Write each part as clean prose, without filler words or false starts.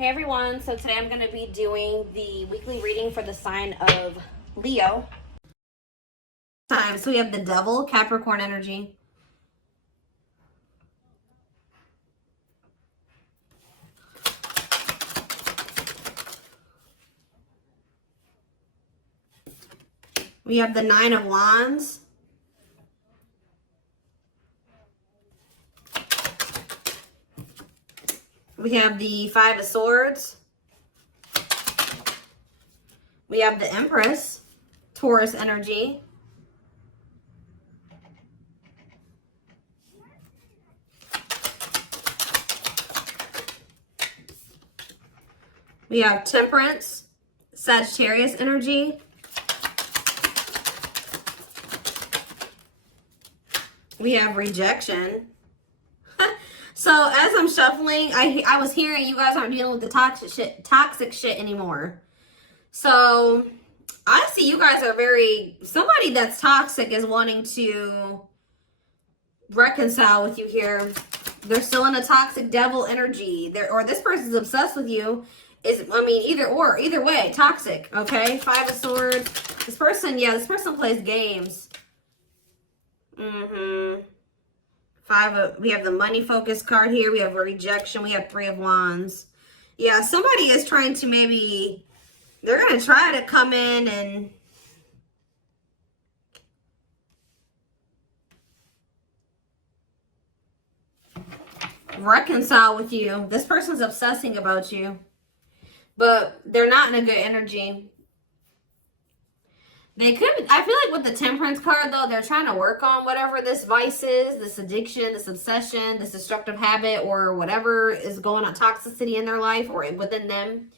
Hey everyone, so today I'm going to be doing the weekly reading for the sign of Leo. So we have the Devil, Capricorn energy. We have the Nine of Wands. We have the Five of Swords. We have the Empress, Taurus energy. We have Temperance, Sagittarius energy. We have Rejection. So as I'm shuffling, I was hearing you guys aren't dealing with the toxic shit anymore. So I see you guys are somebody that's toxic is wanting to reconcile with you here. They're still in a toxic devil energy. Or this person's obsessed with you. Either way, toxic, okay? Five of Swords. This person plays games. We have the money focus card here. We have a Rejection. We have Three of Wands. Yeah, somebody is trying to they're going to try to come in and reconcile with you. This person's obsessing about you, but they're not in a good energy. I feel like with the Temperance card, though, they're trying to work on whatever this vice is, this addiction, this obsession, this destructive habit, or whatever is going on, toxicity in their life or within them.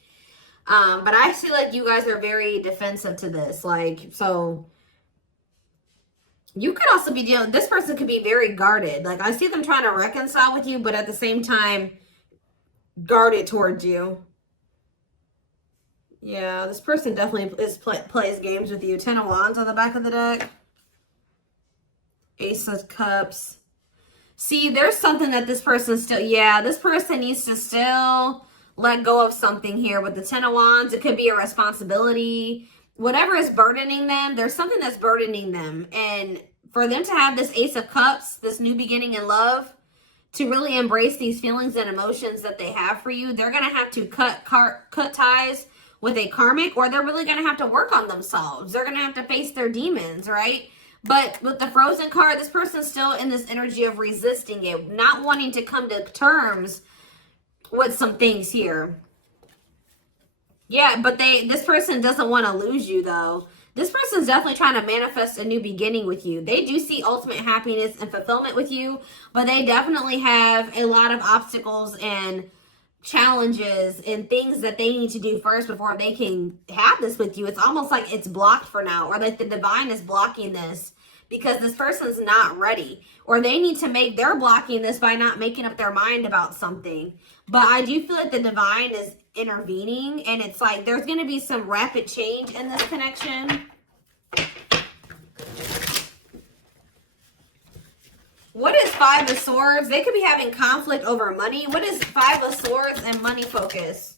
But I feel like you guys are very defensive to this. So you could also be this person could be very guarded. I see them trying to reconcile with you, but at the same time, guarded towards you. Yeah, this person definitely plays games with you. Ten of Wands on the back of the deck. Ace of Cups. See, there's something that this person this person needs to still let go of something here with the Ten of Wands. It could be a responsibility. Whatever is burdening them, there's something that's burdening them. And for them to have this Ace of Cups, this new beginning in love, to really embrace these feelings and emotions that they have for you, they're going to have to cut ties with a karmic, or they're really going to have to work on themselves. They're going to have to face their demons, right? But with the Frozen card, this person's still in this energy of resisting it, not wanting to come to terms with some things here. Yeah, but this person doesn't want to lose you, though. This person's definitely trying to manifest a new beginning with you. They do see ultimate happiness and fulfillment with you, but they definitely have a lot of obstacles and challenges and things that they need to do first before they can have this with you. It's almost like it's blocked for now, or like the divine is blocking this because this person's not ready, or they're blocking this by not making up their mind about something. But I do feel like the divine is intervening, and it's like there's going to be some rapid change in this connection. What is Five of Swords? They could be having conflict over money. What is Five of Swords and money focus?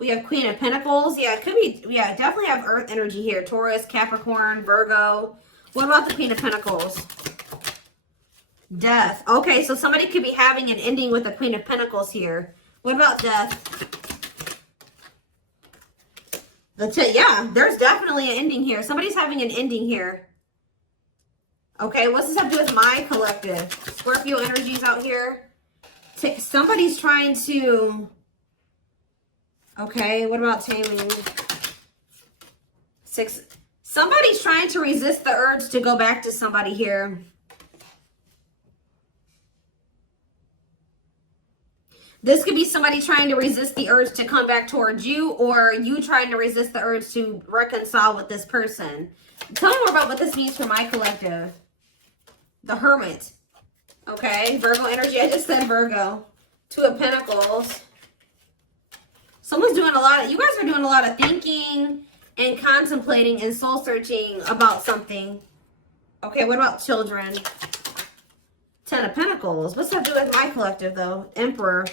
We have Queen of Pentacles. Yeah, it could be. Yeah, definitely have Earth energy here. Taurus, Capricorn, Virgo. What about the Queen of Pentacles? Death. Okay, so somebody could be having an ending with the Queen of Pentacles here. What about death? Yeah, there's definitely an ending here. Somebody's having an ending here. Okay, what's this have to do with my collective? Scorpio energies out here. Somebody's trying to... Okay, what about taming? Somebody's trying to resist the urge to go back to somebody here. This could be somebody trying to resist the urge to come back towards you, or you trying to resist the urge to reconcile with this person. Tell me more about what this means for my collective. The Hermit. Okay, Virgo energy. I just said Virgo. Two of Pentacles. Someone's doing you guys are doing a lot of thinking and contemplating and soul searching about something. Okay, what about children? Ten of Pentacles. What's that do with my collective, though? Emperor.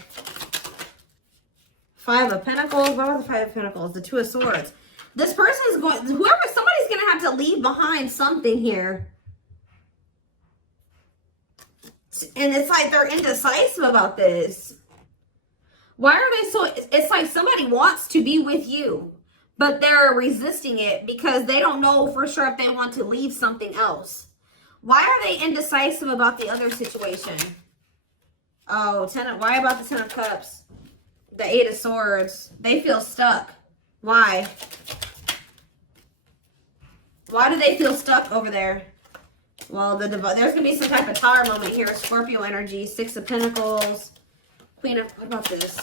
Five of Pentacles. What about the Five of Pentacles? The Two of Swords. This person is going, somebody's going to have to leave behind something here. And it's like they're indecisive about this. Why are they so, it's like somebody wants to be with you, but they're resisting it because they don't know for sure if they want to leave something else. Why are they indecisive about the other situation? Oh, why about the Ten of Cups? The Eight of Swords. They feel stuck. Why? Why do they feel stuck over there? Well, there's going to be some type of tower moment here. Scorpio energy. Six of Pentacles. Queen of... What about this?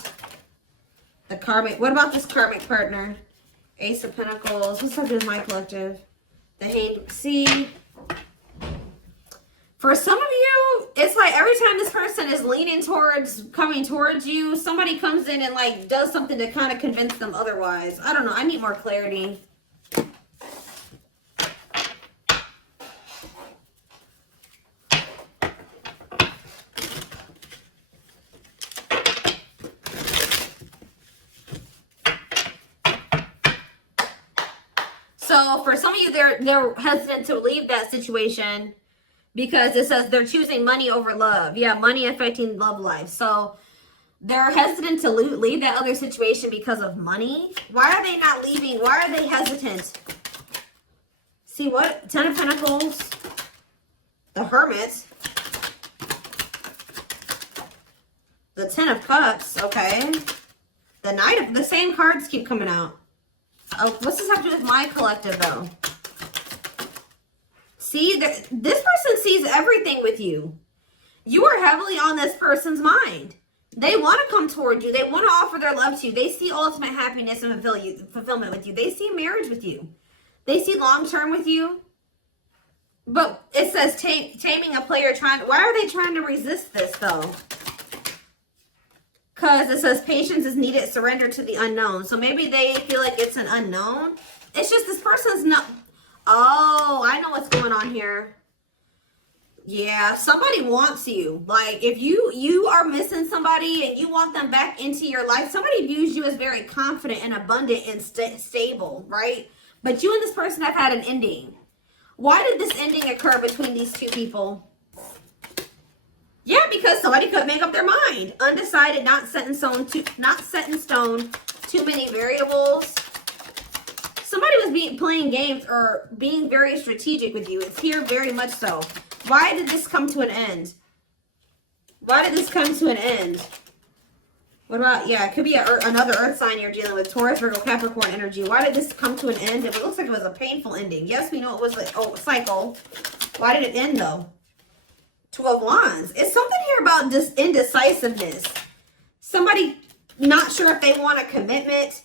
The karmic... What about this karmic partner? Ace of Pentacles. What's up with my collective? The Hanged... See... For some of you, it's like every time this person is leaning towards, coming towards you, somebody comes in and like does something to kind of convince them otherwise. I don't know. I need more clarity. So for some of you, they're hesitant to leave that situation. Because it says they're choosing money over love. Yeah, money affecting love life. So they're hesitant to leave that other situation because of money. Why are they not leaving? Why are they hesitant? See what? Ten of Pentacles. The Hermit. The Ten of Cups. Okay. The Knight of... The same cards keep coming out. Oh, what's this have to do with my collective though? See, this person sees everything with you. You are heavily on this person's mind. They want to come toward you. They want to offer their love to you. They see ultimate happiness and fulfillment with you. They see marriage with you. They see long-term with you. But it says taming a player trying... Why are they trying to resist this, though? Because it says patience is needed, surrender to the unknown. So maybe they feel like it's an unknown. It's just this person's not... Oh, I know what's going on here. Yeah, somebody wants you. Like, if you are missing somebody and you want them back into your life, somebody views you as very confident and abundant and stable, right? But you and this person have had an ending. Why did this ending occur between these two people? Yeah, because somebody could make up their mind. Undecided, not set in stone, too many variables. Somebody was playing games or being very strategic with you. It's here very much so. Why did this come to an end? Why did this come to an end? What about, yeah, it could be another earth sign you're dealing with. Taurus, Virgo, Capricorn energy. Why did this come to an end? It looks like it was a painful ending. Yes, we know it was a cycle. Why did it end though? Two of Wands. It's something here about this indecisiveness. Somebody not sure if they want a commitment.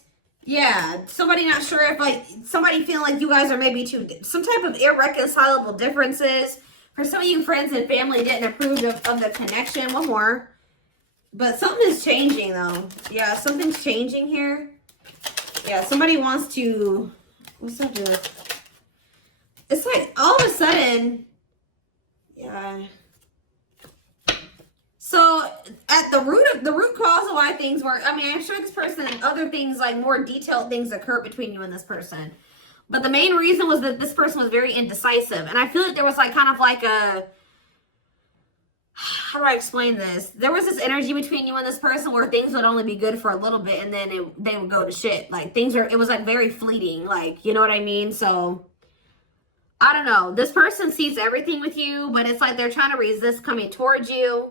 Yeah, somebody not sure if, like, somebody feeling like you guys are maybe some type of irreconcilable differences. For some of you, friends and family didn't approve of the connection. One more. But something is changing, though. Yeah, something's changing here. Yeah, somebody wants to... What's that do? It's like, all of a sudden... Yeah... So, at the root cause of why things work, I mean, I'm sure this person and other things, like more detailed things occur between you and this person. But the main reason was that this person was very indecisive. And I feel like there was like kind of like a, how do I explain this? There was this energy between you and this person where things would only be good for a little bit and then they would go to shit. Like it was like very fleeting, like, you know what I mean? So, I don't know. This person sees everything with you, but it's like they're trying to resist coming towards you.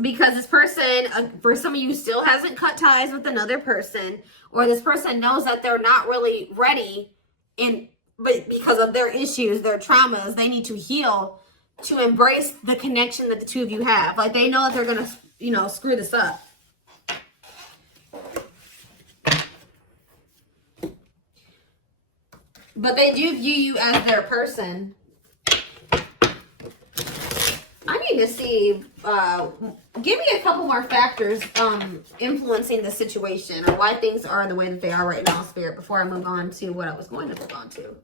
Because this person, for some of you, still hasn't cut ties with another person. Or this person knows that they're not really ready. But because of their issues, their traumas, they need to heal to embrace the connection that the two of you have. Like, they know that they're going to, you know, screw this up. But they do view you as their person. I need to see, give me a couple more factors influencing the situation or why things are the way that they are right now, Spirit, before I move on to what I was going to move on to.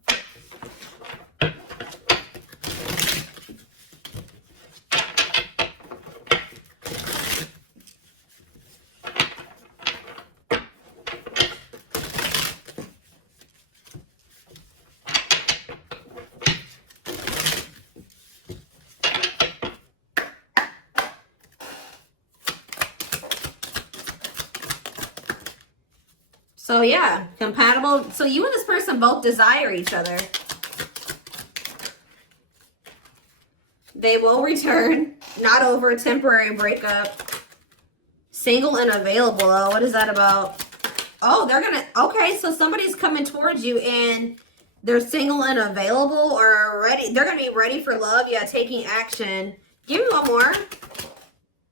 So yeah, compatible. So you and this person both desire each other. They will return. Not over a temporary breakup. Single and available. Oh, what is that about? Oh, they're gonna, okay, so somebody's coming towards you and they're single and available or ready. They're gonna be ready for love. Yeah, taking action. Give me one more.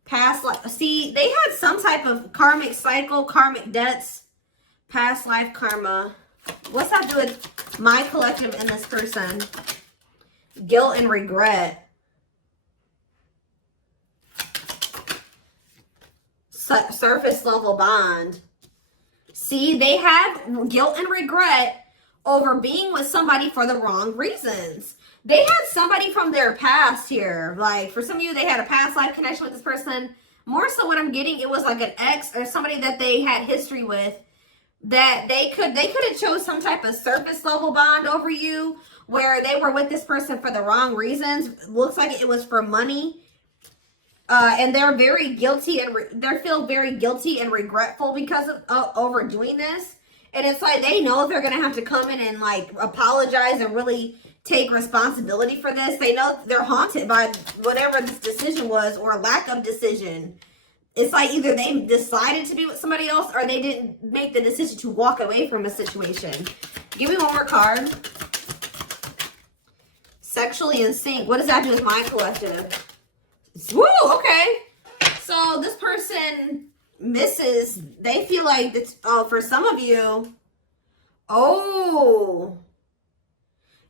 Past life. See, they had some type of karmic cycle, karmic debts, past life karma. What's that do with my collective and this person? Guilt and regret. Surface level bond. See, they have guilt and regret over being with somebody for the wrong reasons. They had somebody from their past here. Like, for some of you, they had a past life connection with this person. More so what I'm getting, it was like an ex or somebody that they had history with, that they could have chose some type of surface level bond over you, where they were with this person for the wrong reasons. Looks like it was for money. And they're very guilty and they feel very guilty and regretful because of overdoing this. And it's like they know they're going to have to come in and like apologize and really take responsibility for this. They know they're haunted by whatever this decision was or lack of decision. It's like either they decided to be with somebody else or they didn't make the decision to walk away from a situation. Give me one more card. Sexually in sync. What does that do with my collective? Woo, okay. So this person misses, they feel like it's, oh, for some of you, oh,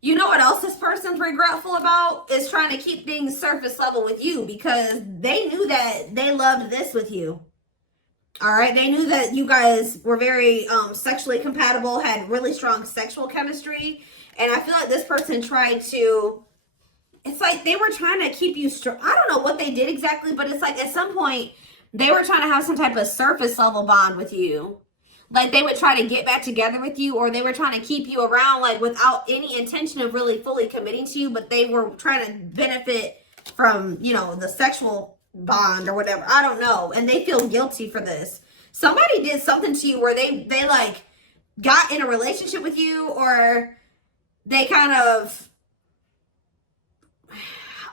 you know what else this person's regretful about? Is trying to keep things surface level with you because they knew that they loved this with you. All right. They knew that you guys were very sexually compatible, had really strong sexual chemistry. And I feel like this person tried to, it's like they were trying to keep you strong. I don't know what they did exactly, but it's like at some point they were trying to have some type of surface level bond with you. Like they would try to get back together with you, or they were trying to keep you around like without any intention of really fully committing to you, but they were trying to benefit from, you know, the sexual bond or whatever. I don't know. And they feel guilty for this. Somebody did something to you where they like got in a relationship with you, or they kind of,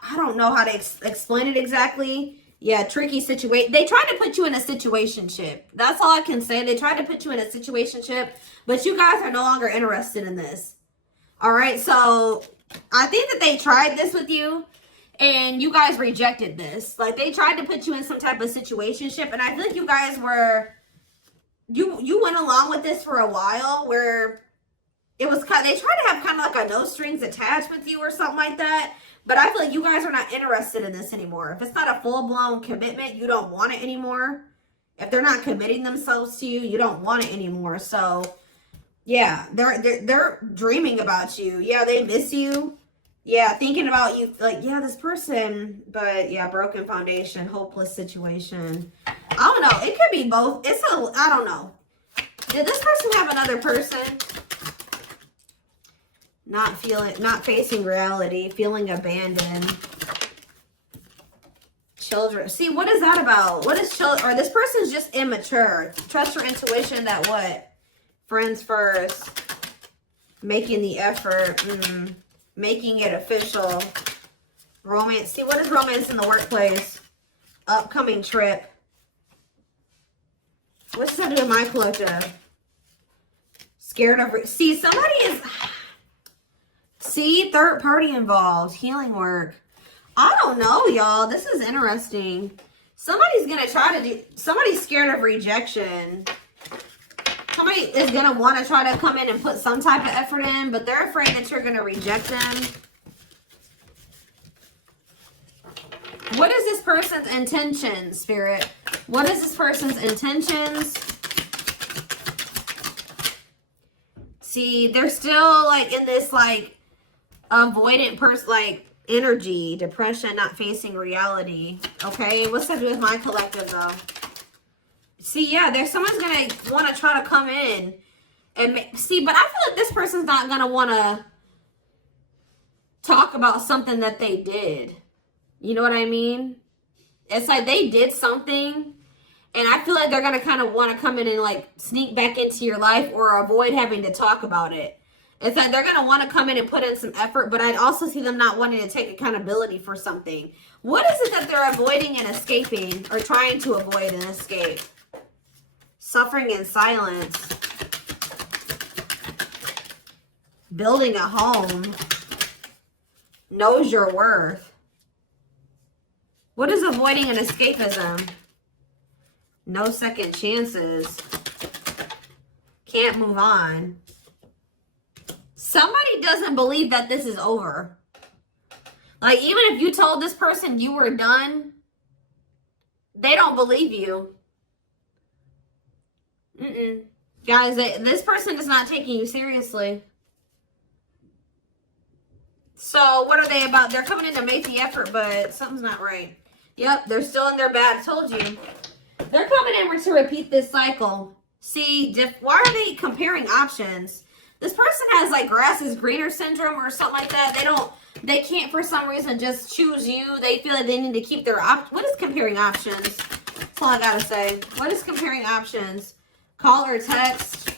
I don't know how to explain it exactly. Yeah, tricky situation. They tried to put you in a situationship. That's all I can say. They tried to put you in a situationship, but you guys are no longer interested in this. All right, so I think that they tried this with you, and you guys rejected this. Like, they tried to put you in some type of situationship, and I feel like you guys were, you went along with this for a while, where it was kind of, they tried to have kind of like a no strings attached with you or something like that. But I feel like you guys are not interested in this anymore. If it's not a full-blown commitment, you don't want it anymore. If they're not committing themselves to you, you don't want it anymore. So, yeah, they're dreaming about you. Yeah, they miss you. Yeah, thinking about you. Like, yeah, this person. But, yeah, broken foundation, hopeless situation. I don't know. It could be both. I don't know. Did this person have another person? Not facing reality, feeling abandoned. Children. See, what is that about? What is children? Or this person's just immature. Trust your intuition that what? Friends first. Making the effort. Making it official. Romance. See, what is romance in the workplace? Upcoming trip. What does that do with my collective? Scared of... See, somebody is... See, third party involved. Healing work. I don't know, y'all. This is interesting. Somebody's going to try to do... Somebody's scared of rejection. Somebody is going to want to try to come in and put some type of effort in, but they're afraid that you're going to reject them. What is this person's intention, Spirit? What is this person's intentions? See, they're still like in this like avoidant person, like energy, depression, not facing reality. Okay, what's that do with my collective though? See, yeah, there's someone's gonna want to try to come in and see, but I feel like this person's not gonna want to talk about something that they did. You know what I mean? It's like they did something, and I feel like they're going to kind of want to come in and like sneak back into your life or avoid having to talk about it. It's that they're going to want to come in and put in some effort, but I'd also see them not wanting to take accountability for something. What is it that they're avoiding and escaping, or trying to avoid and escape? Suffering in silence. Building a home. Knows your worth. What is avoiding and escapism? No second chances. Can't move on. Somebody doesn't believe that this is over. Like, even if you told this person you were done, they don't believe you. Guys, this person is not taking you seriously. So, what are they about? They're coming in to make the effort, but something's not right. Yep, they're still in their bad. I told you. They're coming in to repeat this cycle. See, why are they comparing options? This person has like grass is greener syndrome or something like that. They can't for some reason just choose you. They feel like they need to keep their what is comparing options? That's all I gotta say. What is comparing options? Call or text?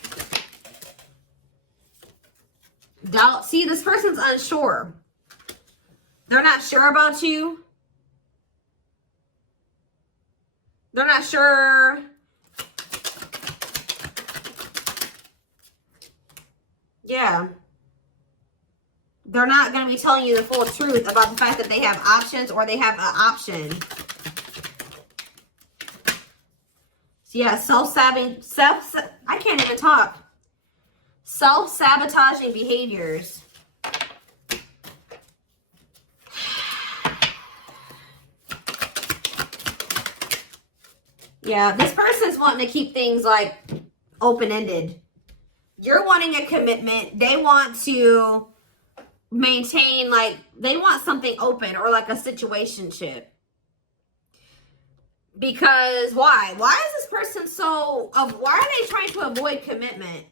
Doubt. See, this person's unsure. They're not sure about you. They're not sure. Yeah. They're not going to be telling you the full truth about the fact that they have options or they have an option. So yeah, I can't even talk. Self-sabotaging behaviors. Yeah, this person's wanting to keep things like open-ended. You're wanting a commitment. They want to maintain, like, they want something open or like a situationship. Because why? Why is this person why are they trying to avoid commitment?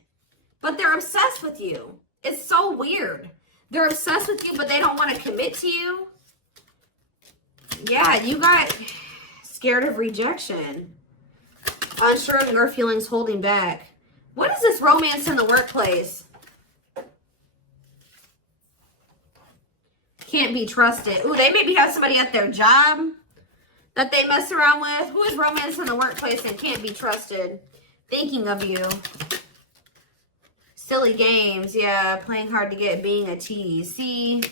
But they're obsessed with you. It's so weird. They're obsessed with you, but they don't want to commit to you. Yeah, you got scared of rejection. Unsure of your feelings, holding back. What is this romance in the workplace? Can't be trusted. Ooh, they maybe have somebody at their job that they mess around with. Who is romance in the workplace and can't be trusted? Thinking of you. Silly games. Yeah, playing hard to get, being a tease. See?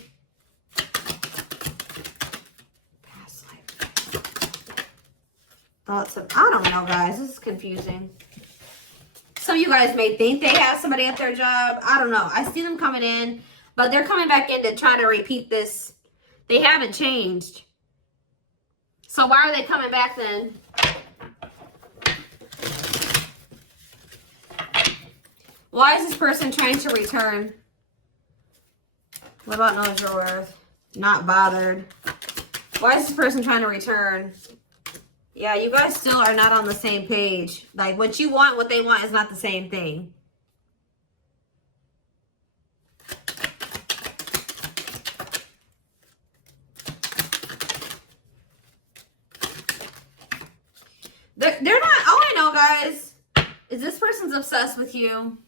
Past life. Thoughts of, I don't know, guys. This is confusing. Some of you guys may think they have somebody at their job. I don't know. I see them coming in, but they're coming back in to try to repeat this. They haven't changed. So why are they coming back then? Why is this person trying to return? What about knows your worth? Not bothered. Why is this person trying to return? Yeah, you guys still are not on the same page. Like, what you want, what they want is not the same thing. They're not, all I know, guys, is this person's obsessed with you.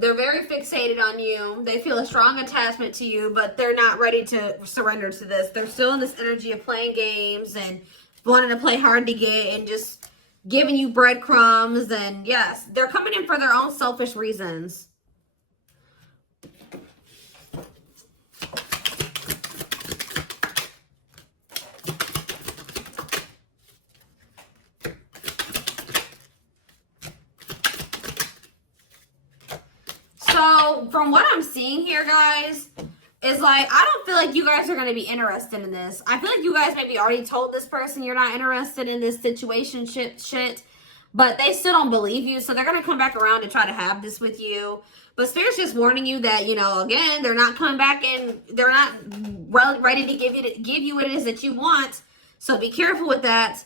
They're very fixated on you. They feel a strong attachment to you, but they're not ready to surrender to this. They're still in this energy of playing games and wanting to play hard to get and just giving you breadcrumbs. And yes, they're coming in for their own selfish reasons. So from what I'm seeing here, guys, is like, I don't feel like you guys are going to be interested in this. I feel like you guys maybe already told this person you're not interested in this situation shit, but they still don't believe you. So they're going to come back around to try to have this with you. But Spirit's just warning you that, you know, again, they're not coming back and they're not ready to give you what it is that you want. So be careful with that.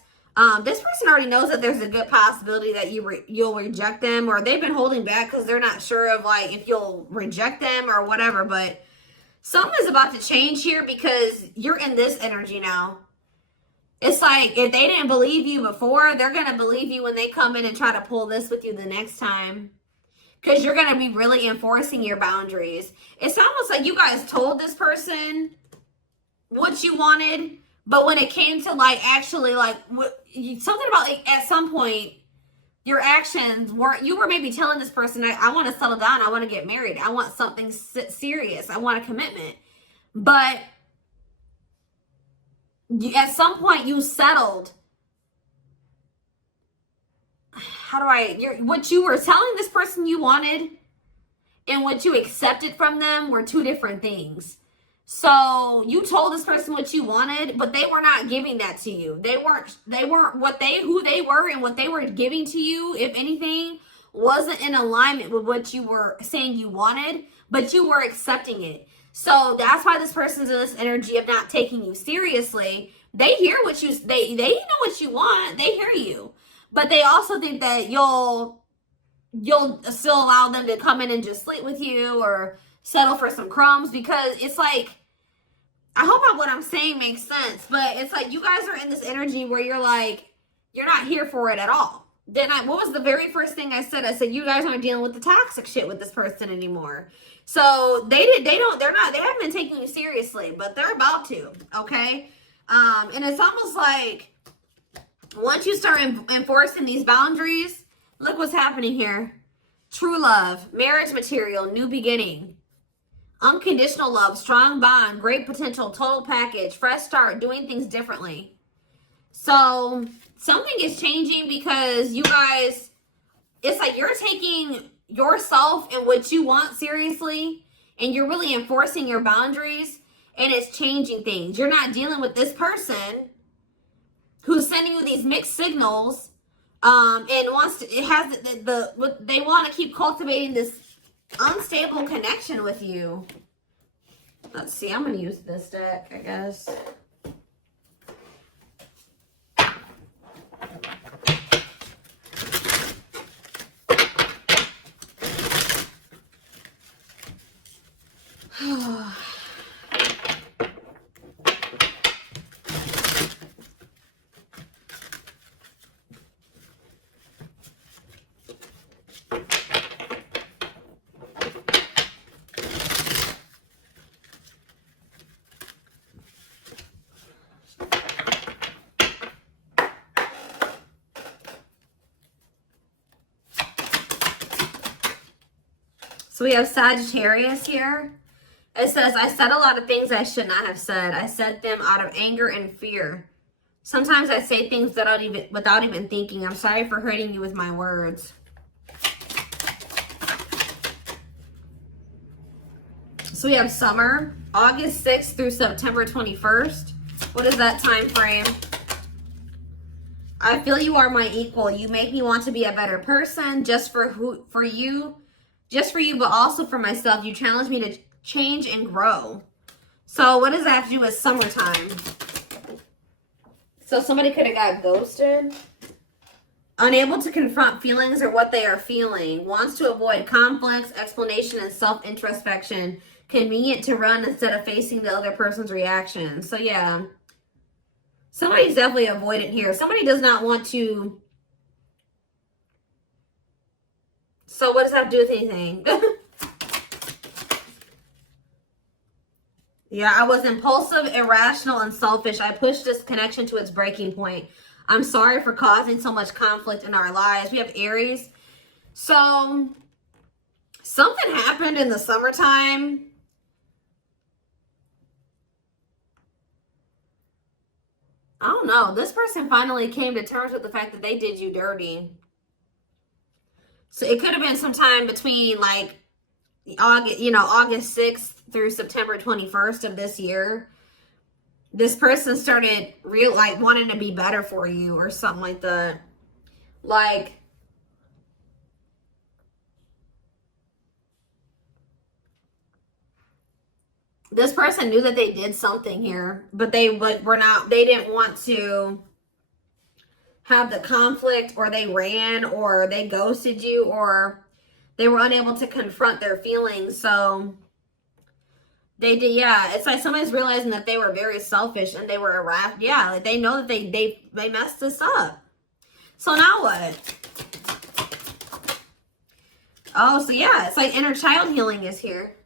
This person already knows that there's a good possibility that you'll reject them, or they've been holding back because they're not sure of like if you'll reject them or whatever. But something is about to change here because you're in this energy now. It's like, if they didn't believe you before, they're going to believe you when they come in and try to pull this with you the next time. Because you're going to be really enforcing your boundaries. It's almost like you guys told this person what you wanted, but when it came to like actually like something about like at some point your actions were, you were maybe telling this person, I want to settle down, I want to get married, I want something serious, I want a commitment, but at some point you settled. What you were telling this person you wanted and what you accepted from them were two different things. So you told this person what you wanted, but they were not giving that to you. They weren't who they were, and what they were giving to you, if anything, wasn't in alignment with what you were saying you wanted, but you were accepting it. So that's why this person's in this energy of not taking you seriously. They hear what they know what you want. They hear you. But they also think that you'll still allow them to come in and just sleep with you or settle for some crumbs, because it's like, I hope what I'm saying makes sense, but it's like you guys are in this energy where you're like, you're not here for it at all. Then what was the very first thing I said? I said, you guys aren't dealing with the toxic shit with this person anymore. So they haven't been taking you seriously, but they're about to, okay? And it's almost like once you start enforcing these boundaries, look what's happening here. True love, marriage material, new beginning, unconditional love, strong bond, great potential, total package, fresh start, doing things differently. So something is changing because you guys, it's like you're taking yourself and what you want seriously, and you're really enforcing your boundaries, and it's changing things. You're not dealing with this person who's sending you these mixed signals, and they want to keep cultivating this unstable connection with you. Let's see, I'm going to use this deck, I guess. So we have Sagittarius here. It says, I said a lot of things I should not have said. I said them out of anger and fear. Sometimes I say things without even thinking. I'm sorry for hurting you with my words. So we have summer, August 6th through September 21st. What is that time frame? I feel you are my equal. You make me want to be a better person just for you, but also for myself. You challenge me to change and grow. So what does that have to do with summertime? So somebody could have got ghosted. Unable to confront feelings or what they are feeling. Wants to avoid conflicts, explanation, and self-introspection. Convenient to run instead of facing the other person's reaction. So yeah. Somebody's definitely avoidant here. Somebody does not want to. So what does that have to do with anything? Yeah, I was impulsive, irrational, and selfish. I pushed this connection to its breaking point. I'm sorry for causing so much conflict in our lives. We have Aries. So something happened in the summertime. I don't know. This person finally came to terms with the fact that they did you dirty. So it could have been sometime between like August 6th through September 21st of this year. This person started wanting to be better for you or something like that. Like, this person knew that they did something here, but they didn't want to have the conflict, or they ran, or they ghosted you, or they were unable to confront their feelings. So They did, yeah. It's like somebody's realizing that they were very selfish and they were irrational. Yeah, like they know that they messed this up. So now what? Oh, so yeah, it's like inner child healing is here.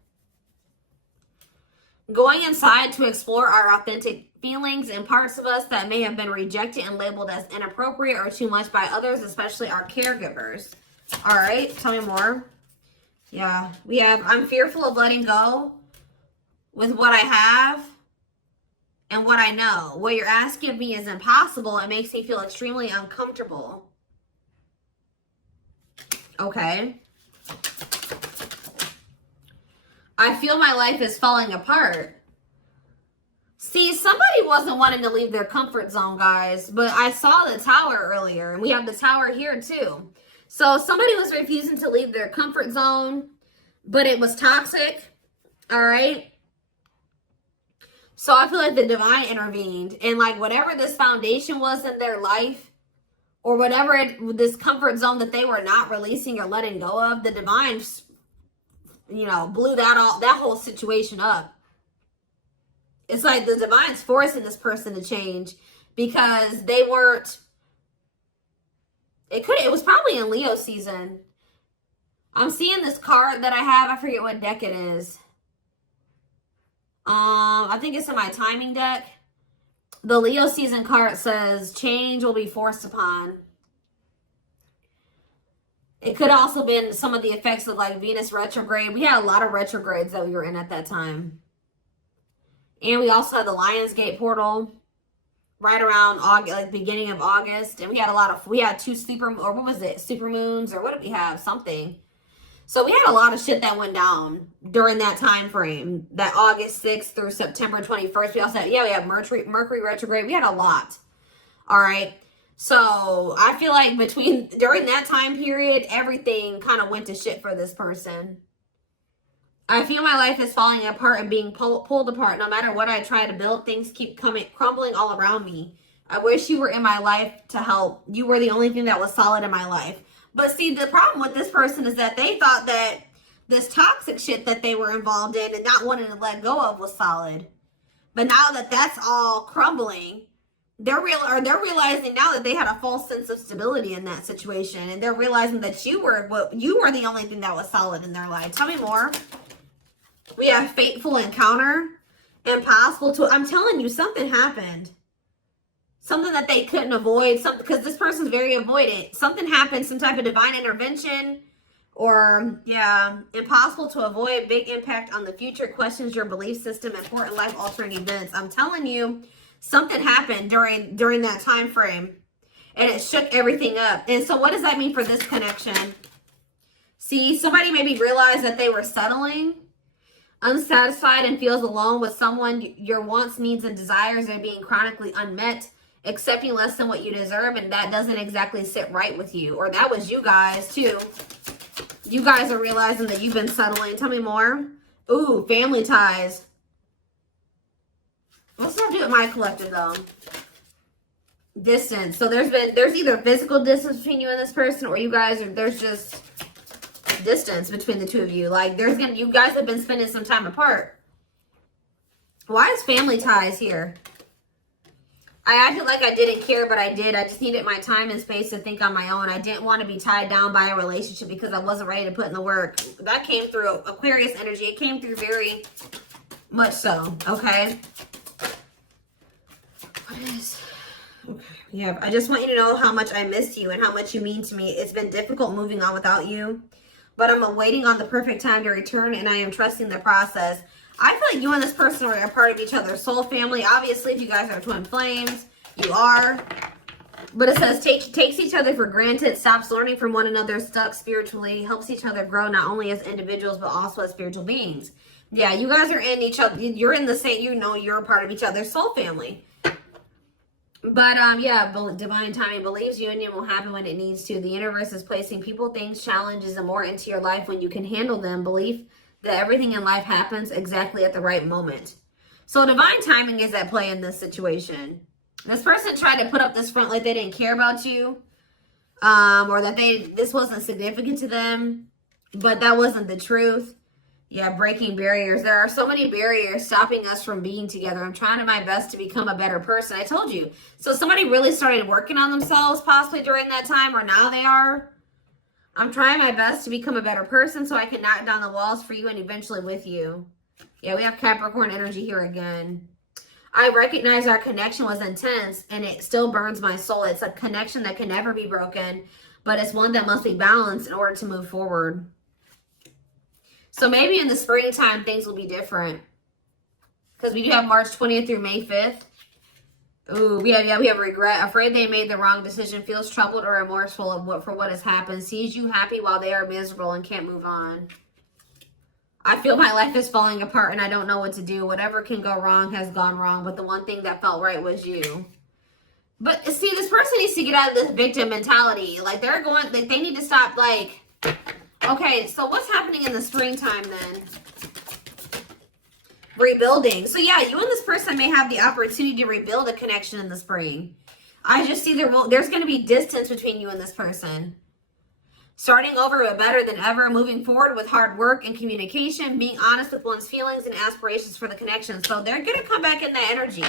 Going inside to explore our authentic feelings and parts of us that may have been rejected and labeled as inappropriate or too much by others, especially our caregivers. All right, tell me more. Yeah, we have, I'm fearful of letting go with what I have and what I know. What you're asking of me is impossible. It makes me feel extremely uncomfortable. Okay. I feel my life is falling apart. See, somebody wasn't wanting to leave their comfort zone, guys, but I saw the tower earlier, and we have the tower here too. So somebody was refusing to leave their comfort zone, but it was toxic, all right? So I feel like the divine intervened, and like whatever this foundation was in their life, or whatever this comfort zone that they were not releasing or letting go of, the divine, you know, blew that whole situation up. It's like the divine's forcing this person to change because they weren't, it was probably in Leo season. I'm seeing this card that I have, I forget what deck it is. I think it's in my timing deck. The Leo season card says change will be forced upon. It could also been some of the effects of like Venus retrograde. We had a lot of retrogrades that we were in at that time. And we also had the Lionsgate portal right around August, like beginning of August. And we had two super, or what was it? Super moons, or what did we have? Something. So we had a lot of shit that went down during that time frame, that August 6th through September 21st. We also had, we had Mercury retrograde. We had a lot. All right. So I feel like during that time period, everything kind of went to shit for this person. I feel my life is falling apart and being pulled apart. No matter what I try to build, things keep crumbling all around me. I wish you were in my life to help. You were the only thing that was solid in my life. But see, the problem with this person is that they thought that this toxic shit that they were involved in and not wanting to let go of was solid. But now that that's all crumbling, they're realizing now that they had a false sense of stability in that situation, and they're realizing that you were the only thing that was solid in their life. Tell me more. We have fateful encounter, impossible to. I'm telling you, something happened. Something that they couldn't avoid, because this person's very avoidant. Something happened, some type of divine intervention, or, impossible to avoid, big impact on the future, questions your belief system, important life-altering events. I'm telling you, something happened during that time frame, and it shook everything up. And so what does that mean for this connection? See, somebody maybe realized that they were settling, unsatisfied, and feels alone with someone. Your wants, needs, and desires are being chronically unmet, accepting less than what you deserve, and that doesn't exactly sit right with you. Or that was you guys too. You guys are realizing that you've been settling. Tell me more. Ooh, family ties. What's that do with my collective though? Distance. So there's either physical distance between you and this person, or there's just distance between the two of you. Like you guys have been spending some time apart. Why is family ties here? I acted like I didn't care, but I did. I just needed my time and space to think on my own. I didn't want to be tied down by a relationship because I wasn't ready to put in the work. That came through Aquarius energy. It came through very much so, okay? What is... Okay. Yeah, I just want you to know how much I miss you and how much you mean to me. It's been difficult moving on without you, but I'm waiting on the perfect time to return, and I am trusting the process. I feel like you and this person are a part of each other's soul family. Obviously, if you guys are twin flames, you are. But it says takes each other for granted, stops learning from one another, stuck spiritually, helps each other grow not only as individuals, but also as spiritual beings. Yeah, you guys are in each other. You're in the same, you're a part of each other's soul family. But, divine timing believes union will happen when it needs to. The universe is placing people, things, challenges, and more into your life when you can handle them. Belief that everything in life happens exactly at the right moment. So divine timing is at play in this situation. This person tried to put up this front like they didn't care about you, or that this wasn't significant to them, but that wasn't the truth. Yeah, breaking barriers. There are so many barriers stopping us from being together. I'm trying my best to become a better person. I told you. So somebody really started working on themselves possibly during that time, or now they are. I'm trying my best to become a better person so I can knock down the walls for you and eventually with you. Yeah, we have Capricorn energy here again. I recognize our connection was intense and it still burns my soul. It's a connection that can never be broken, but it's one that must be balanced in order to move forward. So maybe in the springtime, things will be different. Because we do have March 20th through May 5th. Ooh, we have regret. Afraid they made the wrong decision. Feels troubled or remorseful for what has happened. Sees you happy while they are miserable and can't move on. I feel my life is falling apart and I don't know what to do. Whatever can go wrong has gone wrong. But the one thing that felt right was you. But see, this person needs to get out of this victim mentality. Like they need to stop like... Okay, so what's happening in the springtime then? Rebuilding. So yeah, you and this person may have the opportunity to rebuild a connection in the spring. I just see there's going to be distance between you and this person. Starting over but better than ever, moving forward with hard work and communication, being honest with one's feelings and aspirations for the connection. So they're going to come back in that energy.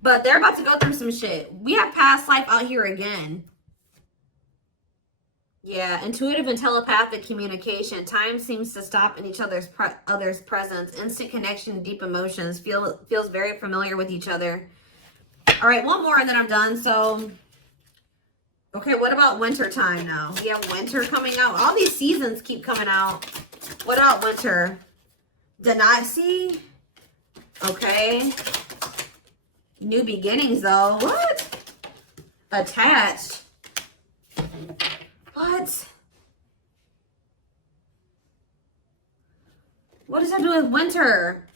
But they're about to go through some shit. We have past life out here again. Yeah, intuitive and telepathic communication. Time seems to stop in each other's presence. Instant connection, deep emotions. Feels very familiar with each other. All right, one more and then I'm done. So, okay, what about winter time now? We have winter coming out. All these seasons keep coming out. What about winter? Did not see? Okay. New beginnings though. What? Attached. What? What does that do with winter?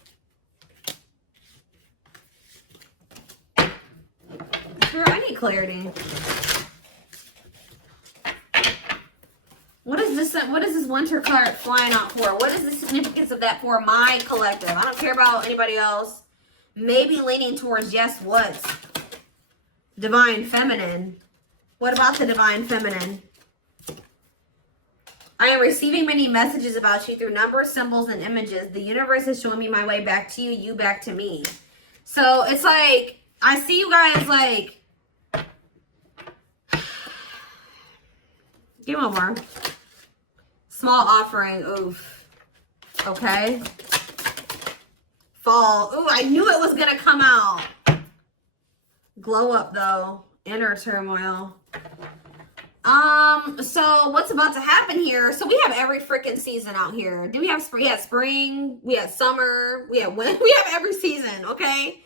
Sure, I need clarity. What is this? What is this winter card flying out for? What is the significance of that for my collective? I don't care about anybody else. Maybe leaning towards yes, what? Divine feminine. What about the divine feminine? I am receiving many messages about you through numbers, symbols, and images. The universe is showing me my way back to you, you back to me. So it's like, I see you guys like, give me one more. Small offering, oof. Okay. Fall, ooh, I knew it was gonna come out. Glow up though, inner turmoil. So what's about to happen here? So we have every freaking season out here. Do we have spring? We have spring, we have summer, we have winter, we have every season, okay?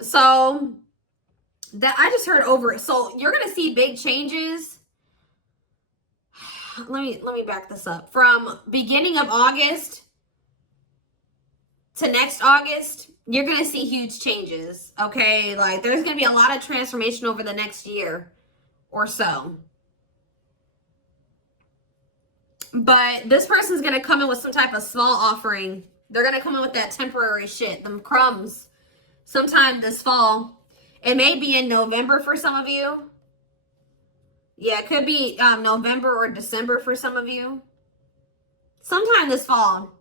So that I just heard over it. So you're gonna see big changes. Let me back this up. From beginning of August to next August, you're gonna see huge changes, okay? Like there's gonna be a lot of transformation over the next year or so. But this person's going to come in with some type of small offering. They're going to come in with that temporary shit, them crumbs, sometime this fall. It may be in November for some of you. Yeah, it could be November or December for some of you. Sometime this fall.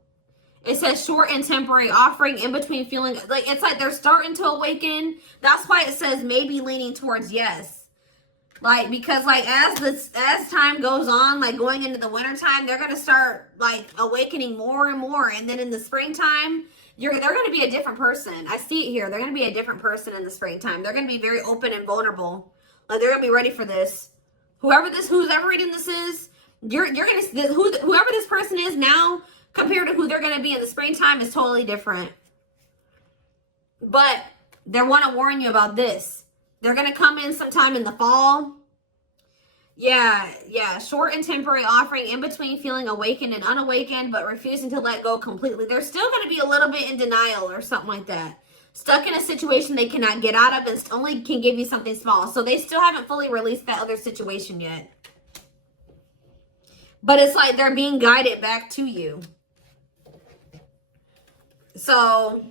It says short and temporary offering in between feeling. Like it's like they're starting to awaken. That's why it says maybe leaning towards yes. Like, because, like, as time goes on, like, going into the winter time, they're going to start, like, awakening more and more. And then in the springtime, they're going to be a different person. I see it here. They're going to be a different person in the springtime. They're going to be very open and vulnerable. Like, they're going to be ready for this. Whoever reading this is, you're going to, whoever this person is now, compared to who they're going to be in the springtime is totally different. But they want to warn you about this. They're going to come in sometime in the fall. Yeah. Short and temporary offering in between feeling awakened and unawakened, but refusing to let go completely. They're still going to be a little bit in denial or something like that. Stuck in a situation they cannot get out of and only can give you something small. So they still haven't fully released that other situation yet. But it's like they're being guided back to you. So...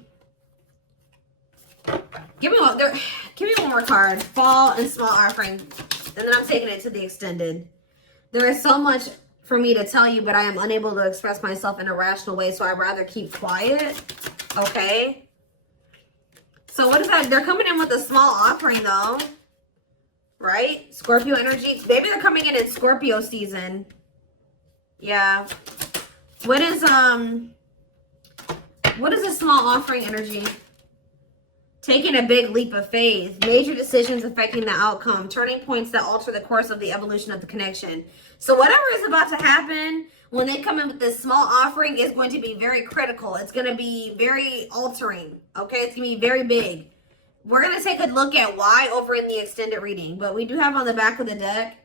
Give me one more card. Fall and small offering. And then I'm taking it to the extended. There is so much for me to tell you, but I am unable to express myself in a rational way, so I'd rather keep quiet. Okay. So what is that? They're coming in with a small offering though. Right? Scorpio energy. Maybe they're coming in Scorpio season. Yeah. What is a small offering energy? Taking a big leap of faith. Major decisions affecting the outcome. Turning points that alter the course of the evolution of the connection. So whatever is about to happen when they come in with this small offering is going to be very critical. It's going to be very altering. Okay? It's going to be very big. We're going to take a look at why over in the extended reading. But we do have on the back of the deck,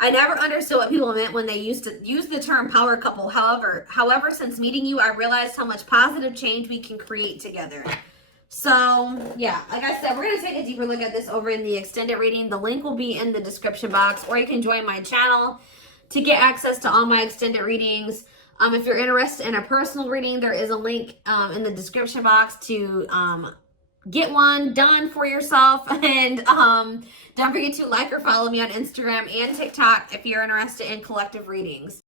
I never understood what people meant when they used to use the term power couple. However, since meeting you, I realized how much positive change we can create together. So, yeah, like I said, we're going to take a deeper look at this over in the extended reading. The link will be in the description box, or you can join my channel to get access to all my extended readings. If you're interested in a personal reading, there is a link in the description box to get one done for yourself. And don't forget to like or follow me on Instagram and TikTok if you're interested in collective readings.